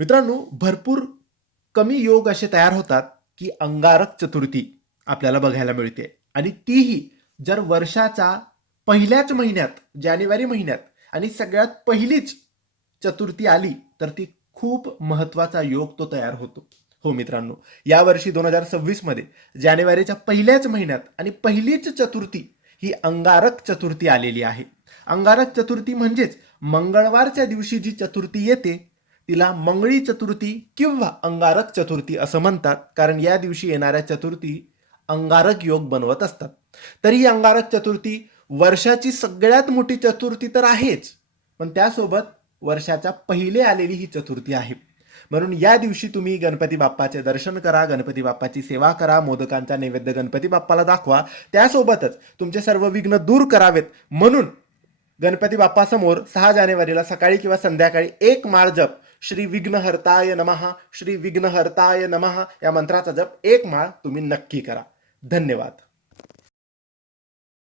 मित्रांनो, भरपूर कमी योग असे तयार होतात, की अंगारक चतुर्थी आपल्याला बघायला मिळते आणि तीही जर वर्षाच्या पहिल्याच महिन्यात, जानेवारी महिन्यात आणि सगळ्यात पहिलीच चतुर्थी आली, तर ती खूप महत्त्वाचा योग तो तयार होतो. हो मित्रांनो, यावर्षी 2026 मध्ये जानेवारीच्या पहिल्याच महिन्यात आणि पहिलीच चतुर्थी ही अंगारक चतुर्थी आलेली आहे. अंगारक चतुर्थी म्हणजेच मंगळवारच्या दिवशी जी चतुर्थी येते तिला मंगळी चतुर्थी किंवा अंगारक चतुर्थी असं म्हणतात, कारण या दिवशी येणाऱ्या चतुर्थी अंगारक योग बनवत असतात. तरी ही अंगारक चतुर्थी वर्षाची सगळ्यात मोठी चतुर्थी तर आहेच, पण त्यासोबत वर्षाच्या पहिले आलेली ही चतुर्थी आहे. म्हणून या दिवशी तुम्ही गणपती बाप्पाचे दर्शन करा, गणपती बाप्पाची सेवा करा, मोदकांचा नैवेद्य गणपती बाप्पाला दाखवा. त्यासोबतच तुमचे सर्व विघ्न दूर करावेत म्हणून गणपती बाप्पासमोर 6 जानेवारीला सकाळी किंवा संध्याकाळी एक माळ जप श्री विघ्नहर्ताय नमः, श्री विघ्नहर्ताय नमः या मंत्राचा जप एक माळ तुम्ही नक्की करा. धन्यवाद.